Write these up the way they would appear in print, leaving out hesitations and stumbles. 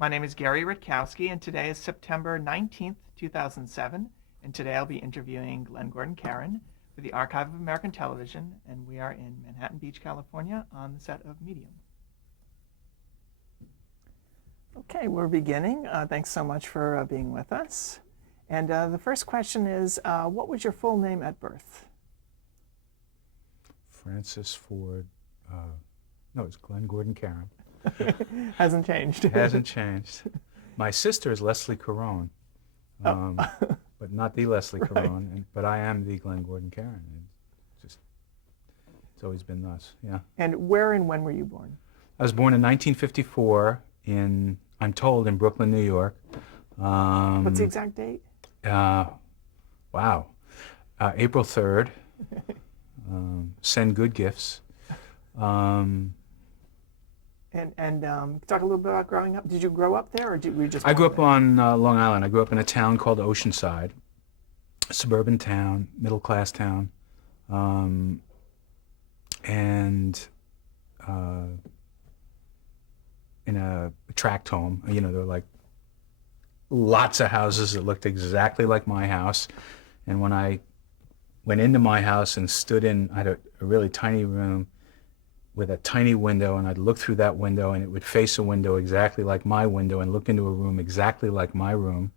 My name is Gary Rutkowski, and today is September 19th, 2007, and today I'll be interviewing Glenn Gordon Caron for the Archive of American Television, and we are in Manhattan Beach, California, on the set of Medium. Okay, we're beginning. Thanks so much for being with us. And the first question is, what was your full name at birth? Francis Ford, no, it's Glenn Gordon Caron. Hasn't changed. It hasn't changed. My sister is Leslie Caron, but not the Leslie Caron, but I am the Glenn Gordon Caron. It's always been thus, yeah. And where and when were you born? I was born in 1954 I'm told, in Brooklyn, New York. What's the exact date? Wow. April 3rd. Send good gifts. And talk a little bit about growing up. Did you grow up there, or were you just? I grew up on Long Island. I grew up in a town called Oceanside, a suburban town, middle-class town, and in a tract home. You know, there were like lots of houses that looked exactly like my house, and when I went into my house and stood in, I had a really tiny room with a tiny window, and I'd look through that window and it would face a window exactly like my window and look into a room exactly like my room,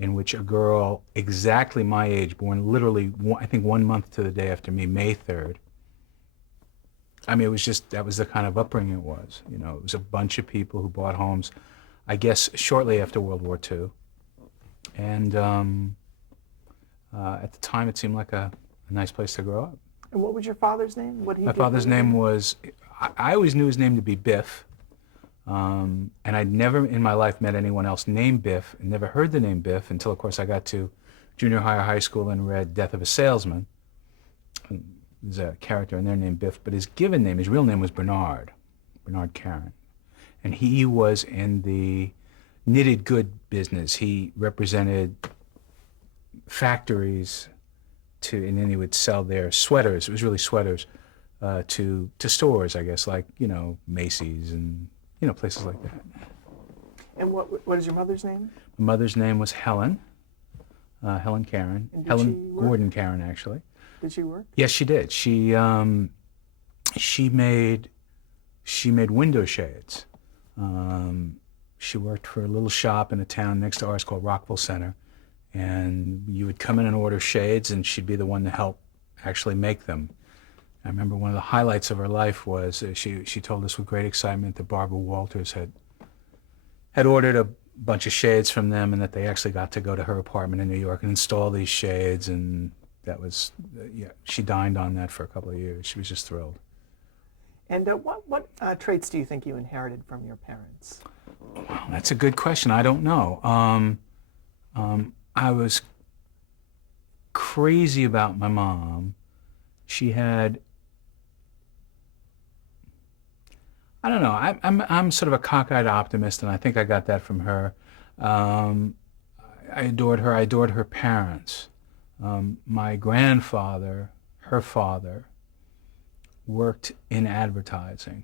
in which a girl exactly my age, born literally, I think 1 month to the day after me, May 3rd. I mean, it was just, that was the kind of upbringing it was. You know, it was a bunch of people who bought homes, I guess, shortly after World War II. And at the time, it seemed like a nice place to grow up. And what was your father's name? What he My did father's name was, I always knew his name to be Biff, and I'd never in my life met anyone else named Biff, and never heard the name Biff until, of course, I got to junior high school and read Death of a Salesman. There's a character in there named Biff, but his given name, his real name was Bernard Caron. And he was in the knitted good business. He represented factories and then he would sell their sweaters. It was really sweaters to stores, I guess, like, you know, Macy's and, you know, places like that. And what is your mother's name? My mother's name was Helen Caron. Helen Gordon Caron, actually. Did she work? Yes, she did. She made window shades. She worked for a little shop in a town next to ours called Rockville Center. And you would come in and order shades, and she'd be the one to help actually make them. I remember one of the highlights of her life was she told us with great excitement that Barbara Walters had ordered a bunch of shades from them, and that they actually got to go to her apartment in New York and install these shades, and that was, yeah, she dined on that for a couple of years. She was just thrilled. And what traits do you think you inherited from your parents? Well, that's a good question. I don't know. I was crazy about my mom. She had, I don't know, I'm sort of a cockeyed optimist, and I think I got that from her. I adored her. I adored her parents. My grandfather, her father, worked in advertising.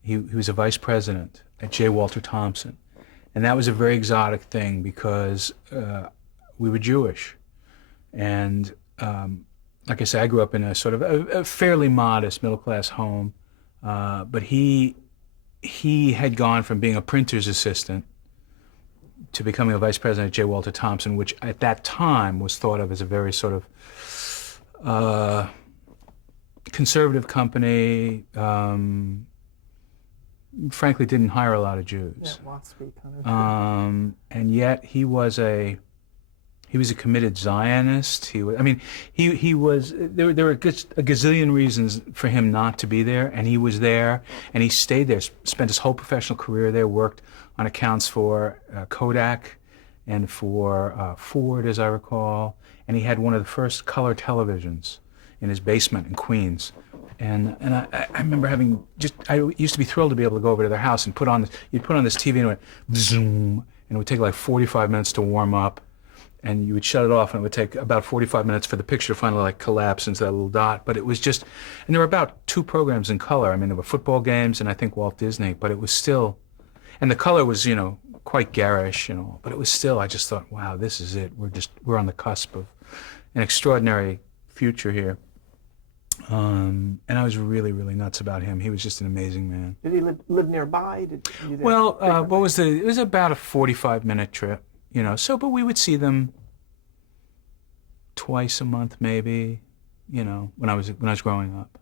He was a vice president at J. Walter Thompson. And that was a very exotic thing because we were Jewish. And like I said, I grew up in a sort of a fairly modest middle-class home. But he had gone from being a printer's assistant to becoming a vice president at J. Walter Thompson, which at that time was thought of as a very sort of conservative company. Frankly, didn't hire a lot of Jews. Yeah, WASPy kind of. And yet he was a committed Zionist. He was. There were a gazillion reasons for him not to be there, and he was there, and he stayed there. Spent his whole professional career there. Worked on accounts for Kodak and for Ford, as I recall. And he had one of the first color televisions in his basement in Queens. And I remember I used to be thrilled to be able to go over to their house and you'd put on this TV and it went zoom, and it would take like 45 minutes to warm up, and you would shut it off, and it would take about 45 minutes for the picture to finally like collapse into that little dot. But it was just, and there were about 2 programs in color. I mean, there were football games and I think Walt Disney, but it was still, and the color was, quite garish, but it was still, I just thought, wow, this is it. We're on the cusp of an extraordinary future here. And I was really, really nuts about him. He was just an amazing man. Did he live nearby? Well, it was about a 45-minute trip, but we would see them twice a month, maybe, when I was growing up.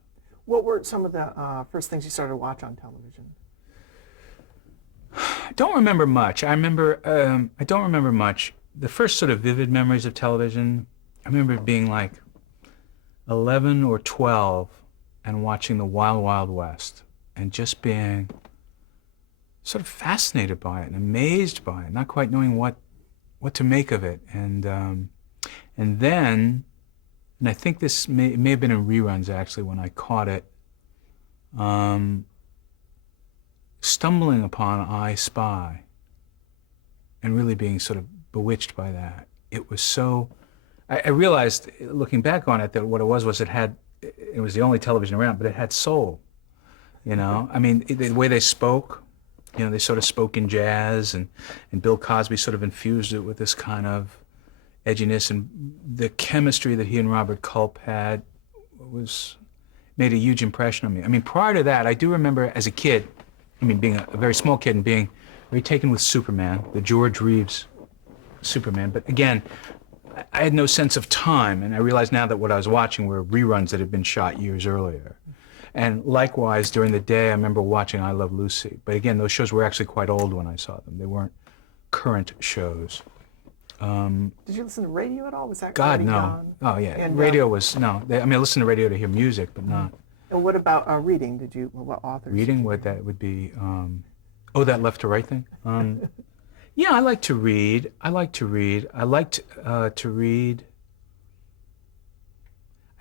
What were some of the first things you started to watch on television? I don't remember much. I don't remember much. The first sort of vivid memories of television, I remember being like 11 or 12 and watching the Wild Wild West and just being sort of fascinated by it and amazed by it, not quite knowing what to make of it. And then, and I think this may have been in reruns actually when I caught it, stumbling upon I Spy and really being sort of bewitched by that. It was so, I realized looking back on it that what it was it was the only television around, but it had soul, I mean, the way they spoke, they sort of spoke in jazz, and Bill Cosby sort of infused it with this kind of edginess, and the chemistry that he and Robert Culp had made a huge impression on me. I mean, prior to that, I do remember as a kid, being a very small kid and being very taken with Superman, the George Reeves Superman. But again, I had no sense of time, and I realized now that what I was watching were reruns that had been shot years earlier. And likewise, during the day, I remember watching I Love Lucy. But again, those shows were actually quite old when I saw them. They weren't current shows. Did you listen to radio at all? Was that God, no. gone? Oh, yeah. And, radio was, no. I listened to radio to hear music, but not. And what about reading? What authors? Reading, what that would be, that left to right thing? Yeah, I like to read. I liked to read. I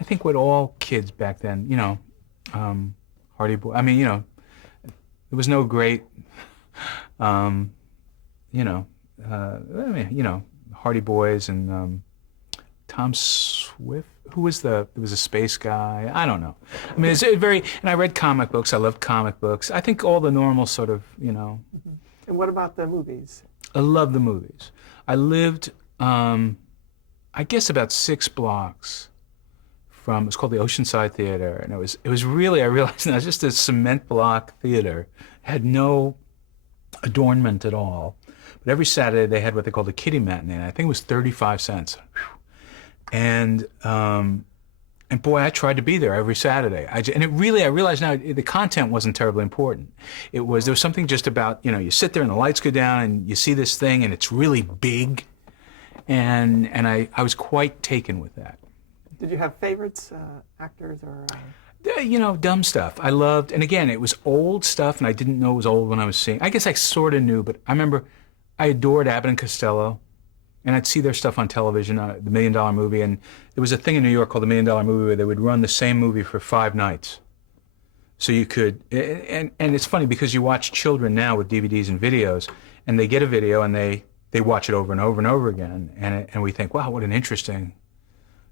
think what all kids back then, Hardy Boy. There was no great, Hardy Boys and Tom Swift. There was a space guy. I don't know. It's and I read comic books. I loved comic books. I think all the normal sort of, And what about the movies? I love the movies. I lived, I guess about 6 blocks from, it was called the Oceanside Theater, and it was really, I realized now, it was just a cement block theater. Had no adornment at all. But every Saturday they had what they called a kiddie matinee, and I think it was 35 cents. And boy, I tried to be there every Saturday. I realized now the content wasn't terribly important. There was something just about, you sit there and the lights go down and you see this thing and it's really big. And I was quite taken with that. Did you have favorites, actors or? Dumb stuff. I loved, and again, it was old stuff and I didn't know it was old when I was seeing. I guess I sort of knew, but I remember I adored Abbott and Costello. And I'd see their stuff on television, the $1 Million Movie, and there was a thing in New York called the $1 Million Movie where they would run the same movie for 5 nights. So you could, and it's funny because you watch children now with DVDs and videos, and they get a video and they watch it over and over and over again, and we think, wow, what an interesting,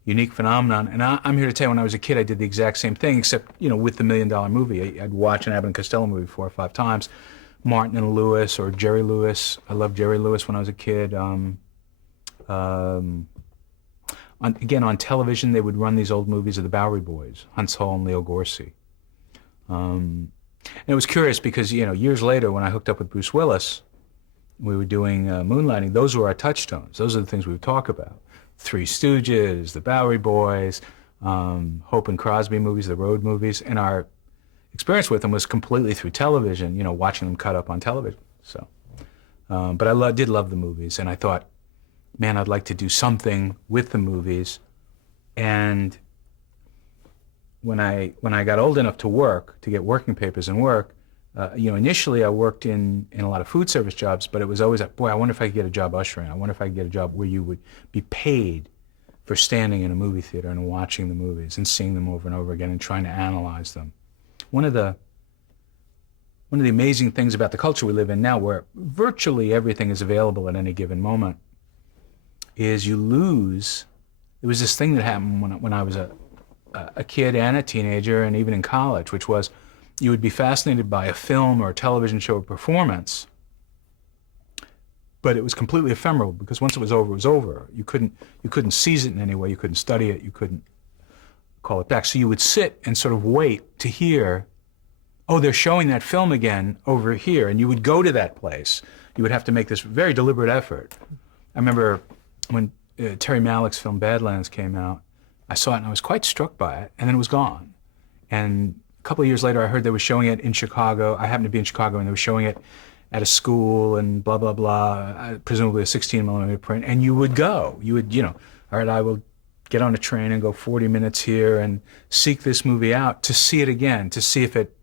unique phenomenon. And I'm here to tell you, when I was a kid, I did the exact same thing, except with the $1 Million Movie, I'd watch an Abbott and Costello movie 4 or 5 times, Martin and Lewis or Jerry Lewis. I loved Jerry Lewis when I was a kid. Again, on television, they would run these old movies of the Bowery Boys, Huntz Hall and Leo Gorcey. And it was curious because, years later when I hooked up with Bruce Willis, we were doing Moonlighting. Those were our touchstones. Those are the things we would talk about. Three Stooges, the Bowery Boys, Hope and Crosby movies, the road movies. And our experience with them was completely through television, watching them cut up on television. So, but I did love the movies, and I thought, man, I'd like to do something with the movies. And when I got old enough to work, to get working papers and work, initially I worked in a lot of food service jobs, but it was always like, boy, I wonder if I could get a job ushering. I wonder if I could get a job where you would be paid for standing in a movie theater and watching the movies and seeing them over and over again and trying to analyze them. One of the amazing things about the culture we live in now, where virtually everything is available at any given moment, is you lose. There was this thing that happened when I was a kid and a teenager and even in college, which was you would be fascinated by a film or a television show or performance, but it was completely ephemeral because once it was over, it was over. You couldn't seize it in any way. You couldn't study it. You couldn't call it back. So you would sit and sort of wait to hear, oh, they're showing that film again over here, and you would go to that place. You would have to make this very deliberate effort. I remember when Terry Malick's film Badlands came out, I saw it and I was quite struck by it, and then it was gone. And a couple of years later, I heard they were showing it in Chicago. I happened to be in Chicago, and they were showing it at a school and blah, blah, blah, presumably a 16 millimeter print, and you would go. You would, all right, I will get on a train and go 40 minutes here and seek this movie out to see it again, to see if it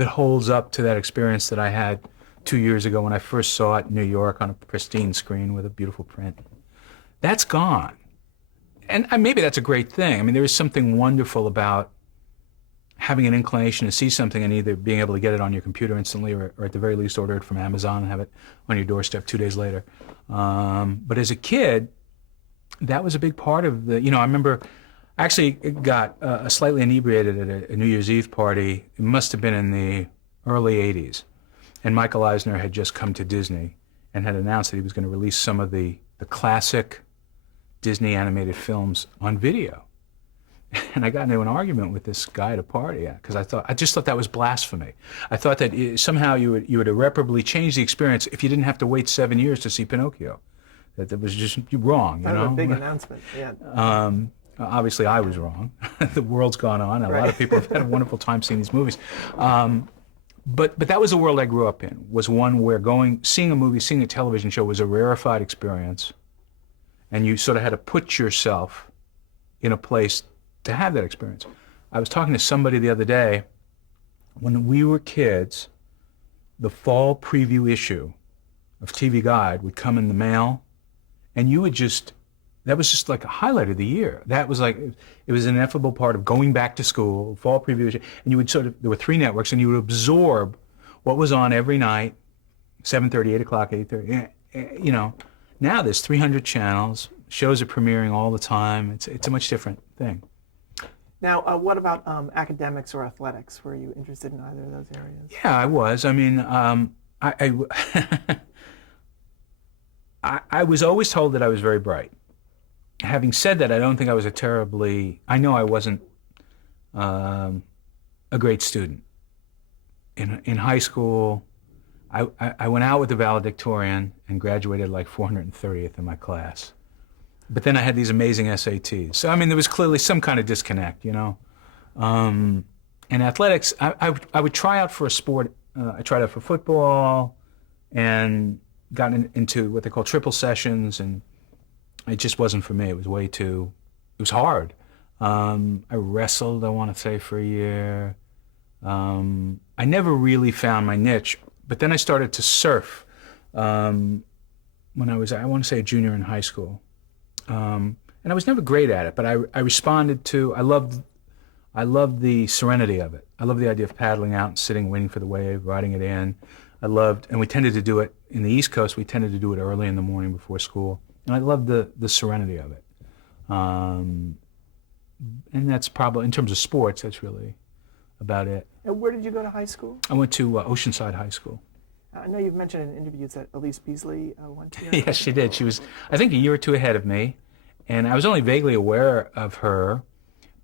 holds up to that experience that I had 2 years ago when I first saw it in New York on a pristine screen with a beautiful print. That's gone. And maybe that's a great thing. I mean, there is something wonderful about having an inclination to see something and either being able to get it on your computer instantly or at the very least order it from Amazon and have it on your doorstep 2 days later. But as a kid, that was a big part of the, I remember I actually got slightly inebriated at a New Year's Eve party. It must have been in the early 80s. And Michael Eisner had just come to Disney and had announced that he was going to release some of the classic Disney animated films on video. And I got into an argument with this guy at a party because I just thought that was blasphemy. I thought that somehow you would irreparably change the experience if you didn't have to wait 7 years to see Pinocchio. That was just wrong, That was a big announcement, yeah. Obviously, I was wrong. The world's gone on. A lot of people have had a wonderful time seeing these movies. But that was the world I grew up in, was one where seeing a movie, seeing a television show was a rarefied experience. And you sort of had to put yourself in a place to have that experience. I was talking to somebody the other day. When we were kids, the fall preview issue of TV Guide would come in the mail, and that was just like a highlight of the year. That was like, it was an ineffable part of going back to school, fall preview issue, and you would there were 3 networks, and you would absorb what was on every night, 7:30, 8 o'clock, 8:30, Now there's 300 channels, shows are premiering all the time. It's a much different thing. Now, what about academics or athletics? Were you interested in either of those areas? Yeah, I was. I mean, I was always told that I was very bright. Having said that, I don't think I was I know I wasn't a great student. In high school, I went out with the valedictorian and graduated like 430th in my class. But then I had these amazing SATs. So, I mean, there was clearly some kind of disconnect, In athletics, I would try out for a sport. I tried out for football and got into what they call triple sessions, and it just wasn't for me. It was hard. I wrestled, I want to say, for a year. I never really found my niche, but then I started to surf when I was, I want to say, a junior in high school. And I was never great at it, but I responded to, I loved the serenity of it. I loved the idea of paddling out and sitting, waiting for the wave, riding it in. And we tended to do it, in the East Coast, we tended to do it early in the morning before school. And I loved the serenity of it. And that's probably, in terms of sports, that's really about it. And where did you go to high school? I went to Oceanside High School. I know you've mentioned in interviews that Elise Beasley went to your Yes, she did. She was, I think, a year or two ahead of me. And I was only vaguely aware of her.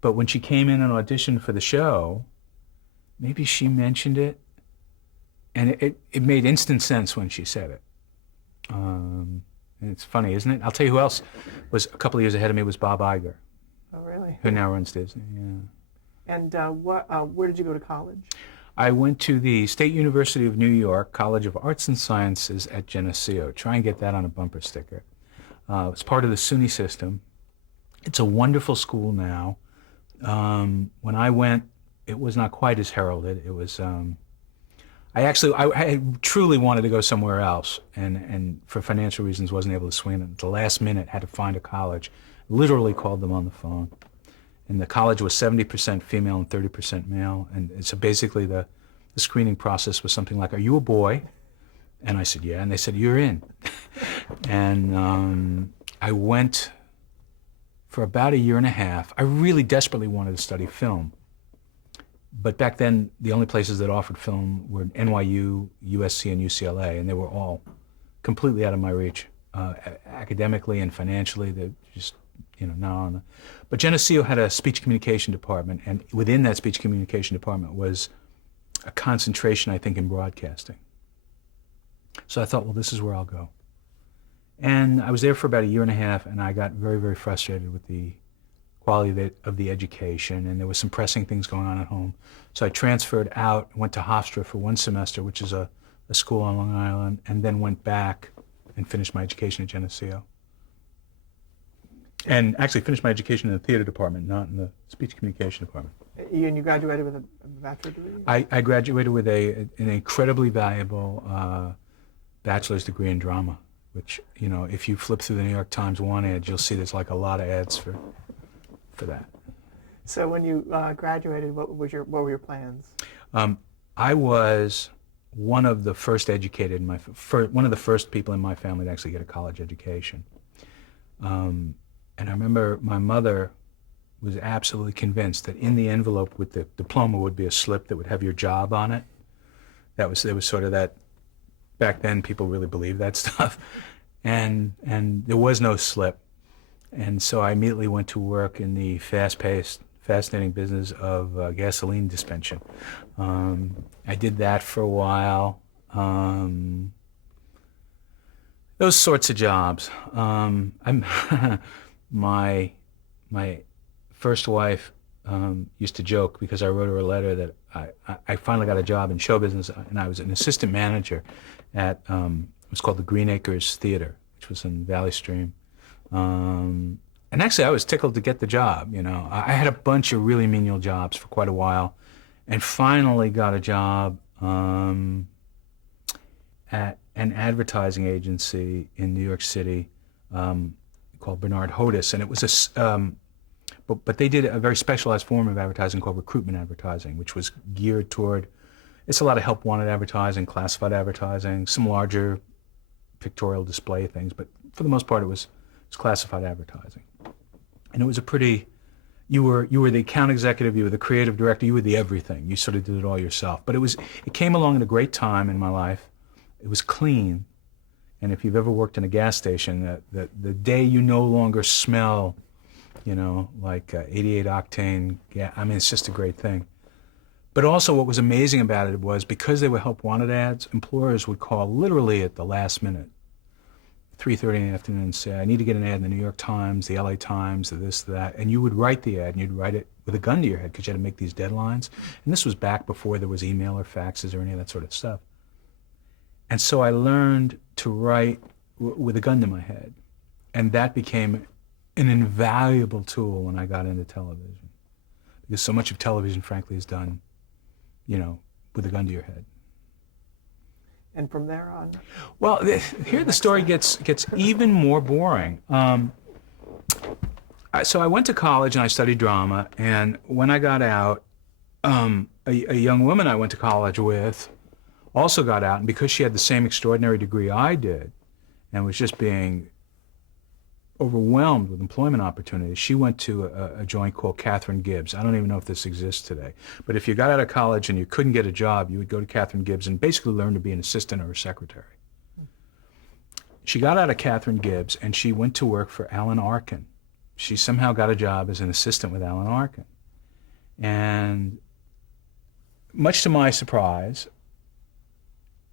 But when she came in and auditioned for the show, maybe she mentioned it. And it made instant sense when she said it. And it's funny, isn't it? I'll tell you who else was a couple of years ahead of me was Bob Iger. Oh, really? Who now runs Disney, yeah. And where did you go to college? I went to the State University of New York College of Arts and Sciences at Geneseo. Try and get that on a bumper sticker. It's part of the SUNY system. It's a wonderful school now. When I went, it was not quite as heralded. It was, I truly wanted to go somewhere else, and for financial reasons wasn't able to swing it. At the last minute, had to find a college. Literally called them on the phone. And the college was 70% female and 30% male. And so basically the screening process was something like, are you a boy? And I said, yeah. And they said, you're in. And I went for about a year and a half. I really desperately wanted to study film. But back then, the only places that offered film were NYU, USC, and UCLA, and they were all completely out of my reach, academically and financially. They're just, not on the. But Geneseo had a speech communication department, and within that speech communication department was a concentration, I think, in broadcasting. So I thought, well, this is where I'll go. And I was there for about a year and a half, and I got very, very frustrated with the quality of the education, and there was some pressing things going on at home. So I transferred out, went to Hofstra for one semester, which is a school on Long Island, and then went back and finished my education at Geneseo. And actually finished my education in the theater department, not in the speech communication department. And you graduated with a bachelor's degree? I graduated with an incredibly valuable bachelor's degree in drama, which, if you flip through the New York Times want ads, you'll see there's like a lot of ads for that. So when you graduated, what were your plans? I was one of the first educated one of the first people in my family to actually get a college education. And I remember my mother was absolutely convinced that in the envelope with the diploma would be a slip that would have your job on it. There was sort of that, back then people really believed that stuff. And there was no slip. And so I immediately went to work in the fast-paced, fascinating business of gasoline dispensing. I did that for a while. Those sorts of jobs. My first wife used to joke, because I wrote her a letter, that I finally got a job in show business, and I was an assistant manager at it was called the Green Acres Theater, which was in Valley Stream. And actually, I was tickled to get the job. I had a bunch of really menial jobs for quite a while, and finally got a job at an advertising agency in New York City called Bernard Hodis, and it was but they did a very specialized form of advertising called recruitment advertising, which was geared toward, it's a lot of help wanted advertising, classified advertising, some larger pictorial display things, but for the most part it was classified advertising. And it was you were the account executive, you were the creative director, you were the everything. You sort of did it all yourself. But it came along at a great time in my life. It was clean. And if you've ever worked in a gas station, the day you no longer smell, like 88 octane gas, it's just a great thing. But also what was amazing about it was, because they were help wanted ads, employers would call literally at the last minute, 3:30 in the afternoon, and say, I need to get an ad in the New York Times, the LA Times, the this, that. And you would write the ad, and you'd write it with a gun to your head, because you had to make these deadlines. And this was back before there was email or faxes or any of that sort of stuff. And so I learned to write with a gun to my head. And that became an invaluable tool when I got into television. Because so much of television, frankly, is done, with a gun to your head. And from there on? Well, here the story gets even more boring. So I went to college and I studied drama. And when I got out, a young woman I went to college with also got out, and because she had the same extraordinary degree I did and was just being overwhelmed with employment opportunities, she went to a joint called Catherine Gibbs. I don't even know if this exists today. But if you got out of college and you couldn't get a job, you would go to Catherine Gibbs and basically learn to be an assistant or a secretary. She got out of Catherine Gibbs and she went to work for Alan Arkin. She somehow got a job as an assistant with Alan Arkin. And much to my surprise,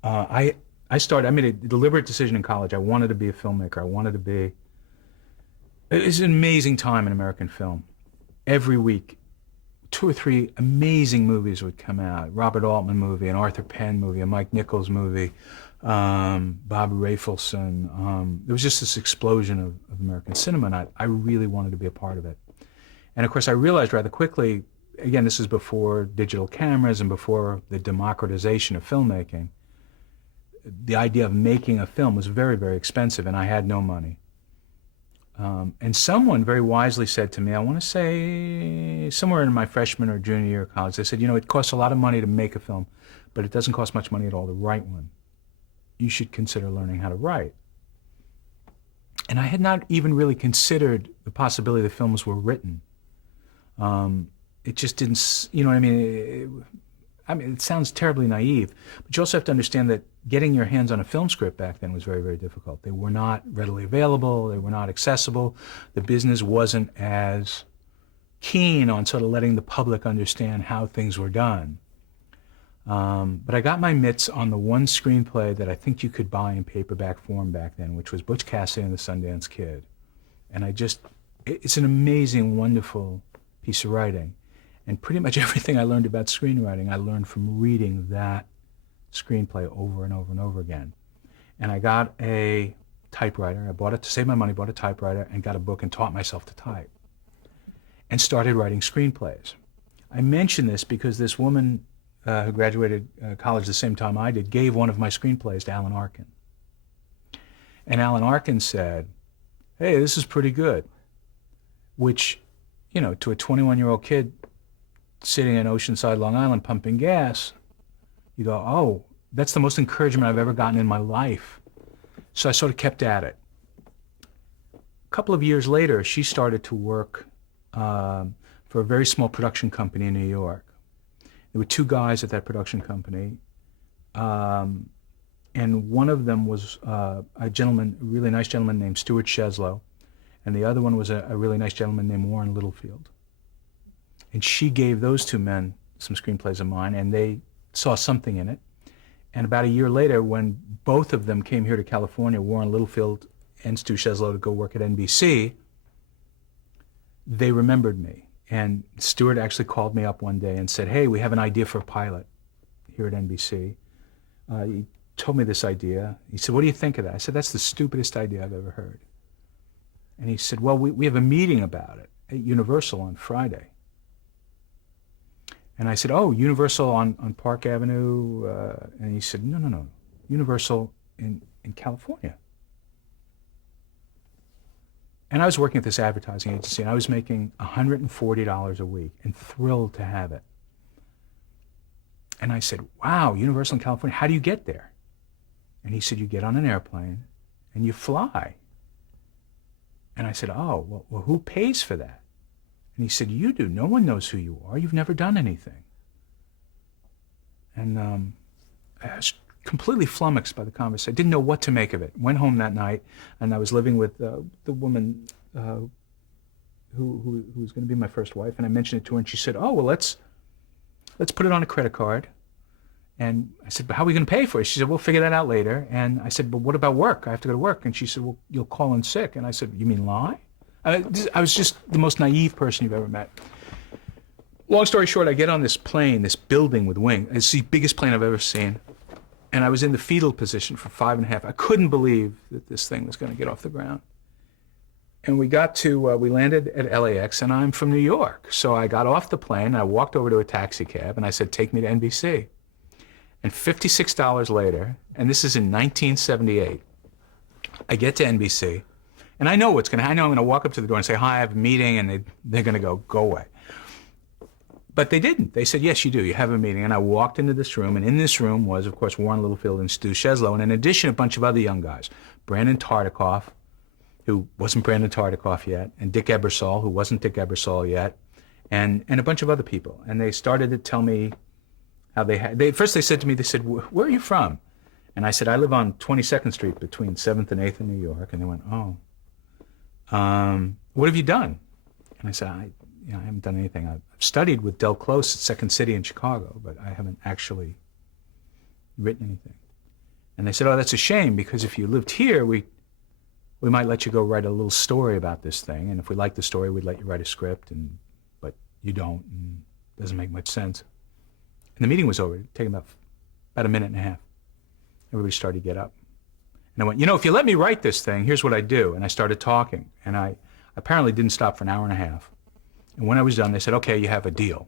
I made a deliberate decision in college. I wanted to be a filmmaker. It was an amazing time in American film. Every week, 2 or 3 amazing movies would come out. Robert Altman movie, an Arthur Penn movie, a Mike Nichols movie, Bob Rafelson. There was just this explosion of American cinema, and I really wanted to be a part of it. And of course, I realized rather quickly, again, this is before digital cameras and before the democratization of filmmaking, the idea of making a film was very, very expensive, and I had no money. And someone very wisely said to me, I want to say somewhere in my freshman or junior year of college, they said, it costs a lot of money to make a film, but it doesn't cost much money at all to write one. You should consider learning how to write. And I had not even really considered the possibility that films were written. It just didn't, I mean, it sounds terribly naive, but you also have to understand that getting your hands on a film script back then was very, very difficult. They were not readily available. They were not accessible. The business wasn't as keen on sort of letting the public understand how things were done. But I got my mitts on the one screenplay that I think you could buy in paperback form back then, which was Butch Cassidy and the Sundance Kid. And it's an amazing, wonderful piece of writing. And pretty much everything I learned about screenwriting, I learned from reading that screenplay over and over and over again. And I got a typewriter. I bought it to save my money, bought a typewriter, and got a book and taught myself to type. And started writing screenplays. I mention this because this woman who graduated college the same time I did gave one of my screenplays to Alan Arkin. And Alan Arkin said, "Hey, this is pretty good." Which, you know, to a 21-year-old kid sitting in Oceanside, Long Island, pumping gas, you go, oh, that's the most encouragement I've ever gotten in my life. So I sort of kept at it. A couple of years later, she started to work for a very small production company in New York. There were two guys at that production company, and one of them was a really nice gentleman named Stuart Sheslow, and the other one was a really nice gentleman named Warren Littlefield. And she gave those two men some screenplays of mine, and they saw something in it. And about a year later, when both of them came here to California, Warren Littlefield and Stu Sheslow, to go work at NBC, they remembered me. And Stuart actually called me up one day and said, "Hey, we have an idea for a pilot here at NBC." He told me this idea. He said, "What do you think of that?" I said, "That's the stupidest idea I've ever heard." And he said, "Well, we have a meeting about it at Universal on Friday." And I said, "Oh, Universal on Park Avenue?" And he said, No, Universal in California. And I was working at this advertising agency, and I was making $140 a week and thrilled to have it. And I said, "Wow, Universal in California, how do you get there?" And he said, "You get on an airplane and you fly." And I said, "Oh, well, who pays for that?" And he said, "You do. No one knows who you are. You've never done anything." And I was completely flummoxed by the conversation. I didn't know what to make of it. Went home that night, and I was living with the woman who was going to be my first wife, and I mentioned it to her, and she said, "Oh, well, let's put it on a credit card." And I said, "But how are we going to pay for it?" She said, "We'll figure that out later." And I said, "But what about work? I have to go to work." And she said, "Well, you'll call in sick." And I said, "You mean lie?" I was just the most naive person you've ever met. Long story short, I get on this plane, this building with wings. It's the biggest plane I've ever seen. And I was in the fetal position for 5.5. I couldn't believe that this thing was going to get off the ground. And we landed at LAX, and I'm from New York. So I got off the plane, and I walked over to a taxi cab, and I said, "Take me to NBC." And $56 later, and this is in 1978, I get to NBC. And I know what's going to happen. I know I'm going to walk up to the door and say, "Hi, I have a meeting," and they're going to go away. But they didn't. They said, "Yes, you do. You have a meeting." And I walked into this room, and in this room was, of course, Warren Littlefield and Stu Sheslow, and in addition, a bunch of other young guys. Brandon Tartikoff, who wasn't Brandon Tartikoff yet, and Dick Ebersol, who wasn't Dick Ebersol yet, and a bunch of other people. And they started to tell me how first they said to me, they said, "Where are you from?" And I said, "I live on 22nd Street between 7th and 8th in New York." And they went, "Oh. What have you done?" And I said, I haven't done anything. I've studied with Del Close at Second City in Chicago, but I haven't actually written anything. And they said, "Oh, that's a shame, because if you lived here, we might let you go write a little story about this thing. And if we liked the story, we'd let you write a script, but you don't, and it doesn't make much sense." And the meeting was over. It took about a minute and a half. Everybody started to get up. And I went, "If you let me write this thing, here's what I do." And I started talking. And I apparently didn't stop for an hour and a half. And when I was done, they said, "Okay, you have a deal."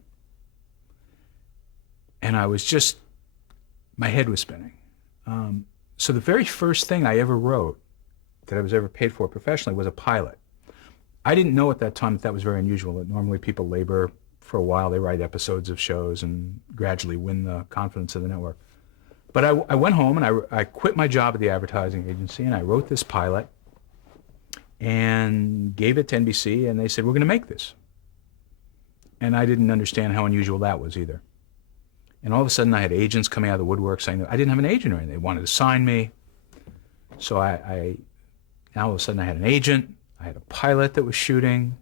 And I was just, my head was spinning. So the very first thing I ever wrote that I was ever paid for professionally was a pilot. I didn't know at that time that was very unusual. That normally people labor for a while, they write episodes of shows and gradually win the confidence of the network. But I went home and I quit my job at the advertising agency, and I wrote this pilot and gave it to NBC, and they said, "We're going to make this." And I didn't understand how unusual that was either. And all of a sudden I had agents coming out of the woodwork saying that I didn't have an agent or anything. They wanted to sign me. So now all of a sudden I had an agent. I had a pilot that was shooting.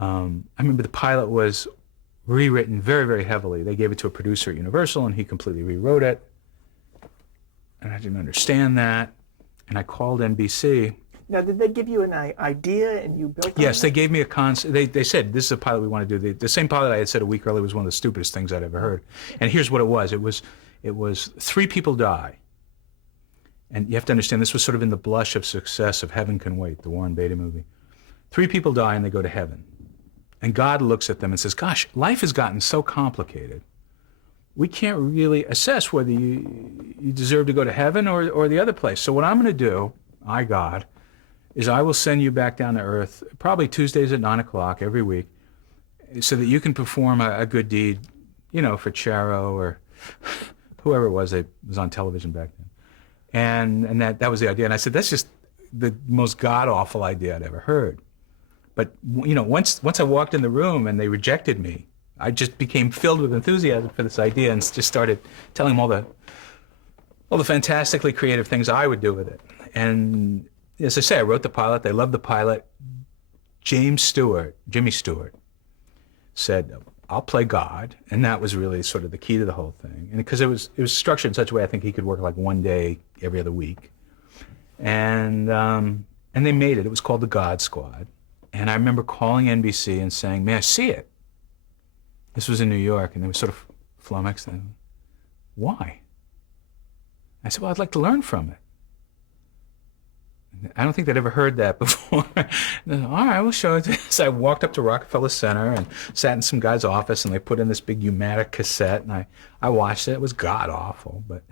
I remember the pilot was rewritten very, very heavily. They gave it to a producer at Universal and he completely rewrote it. And I didn't understand that. And I called NBC. Now, did they give you an idea and you built on Yes, it? they gave me a concept. They said, this is a pilot we want to do. The same pilot I had said a week earlier was one of the stupidest things I'd ever heard. And here's what it was. It was 3 people die. And you have to understand, this was sort of in the blush of success of Heaven Can Wait, the Warren Beatty movie. 3 people die and they go to heaven. And God looks at them and says, gosh, life has gotten so complicated. We can't really assess whether you deserve to go to heaven or the other place. So what I'm going to do, God, is I will send you back down to earth probably Tuesdays at 9 o'clock every week so that you can perform a good deed, for Charo or whoever it was that was on television back then. And that was the idea. And I said, that's just the most god-awful idea I'd ever heard. But, once I walked in the room and they rejected me, I just became filled with enthusiasm for this idea and just started telling them all the fantastically creative things I would do with it. And as I say, I wrote the pilot. They loved the pilot. Jimmy Stewart, said, I'll play God. And that was really sort of the key to the whole thing. And because it was structured in such a way, I think he could work like one day every other week. And they made it. It was called The God Squad. And I remember calling NBC and saying, may I see it? This was in New York, and they were sort of flummoxed. And, why? I said, well, I'd like to learn from it. I don't think they'd ever heard that before. All right, we'll show it. So I walked up to Rockefeller Center and sat in some guy's office, and they put in this big U-matic cassette, and I watched it. It was god-awful, but,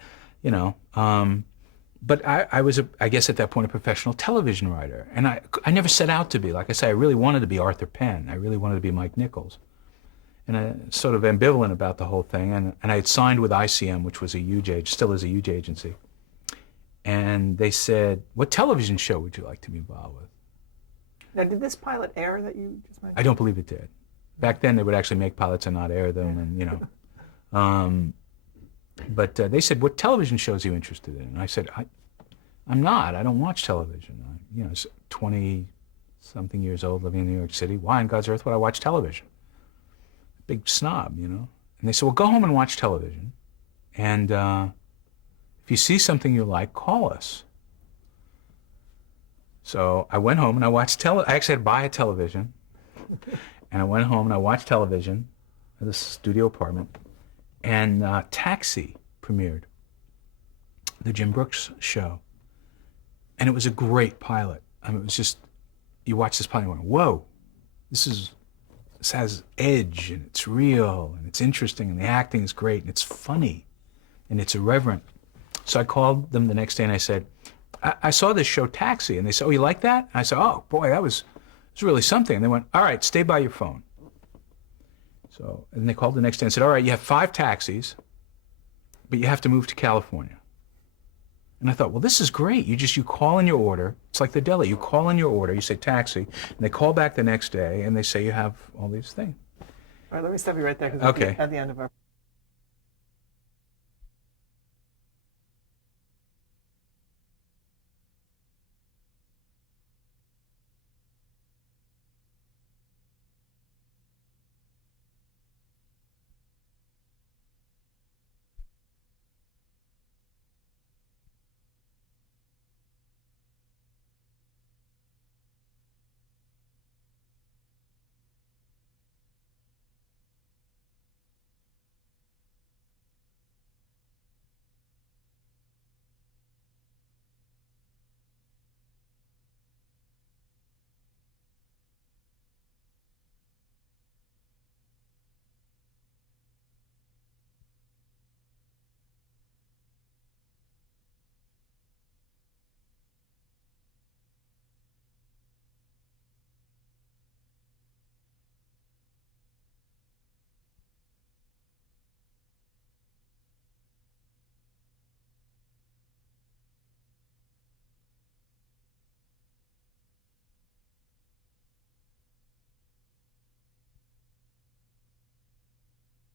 but I was, I guess at that point, a professional television writer. And I never set out to be. Like I say, I really wanted to be Arthur Penn. I really wanted to be Mike Nichols. And I sort of ambivalent about the whole thing. And I had signed with ICM, which was a huge agency, still is a huge agency. And they said, what television show would you like to be involved with? Now, did this pilot air that you just mentioned? I don't believe it did. Back then, they would actually make pilots and not air them. And, but they said, what television shows are you interested in? And I said, I'm not. I don't watch television. 20-something years old, living in New York City. Why on God's earth would I watch television? Big snob, And they said, well, go home and watch television. And if you see something you like, call us. So I went home and I watched I actually had to buy a television. And I went home and I watched television at this studio apartment. And Taxi premiered, the Jim Brooks show. And it was a great pilot. I mean, it was just, you watch this pilot and you went, whoa, this has edge and it's real and it's interesting and the acting is great and it's funny and it's irreverent. So I called them the next day and I said, I saw this show Taxi. And they said, oh, you like that? And I said, oh, boy, it was really something. And they went, all right, stay by your phone. So, and they called the next day and said, all right, you have 5 taxis, but you have to move to California. And I thought, well, this is great. You call in your order. It's like the deli. You call in your order, you say taxi, and they call back the next day and they say you have all these things. All right, let me stop you right there because Okay. at the end of our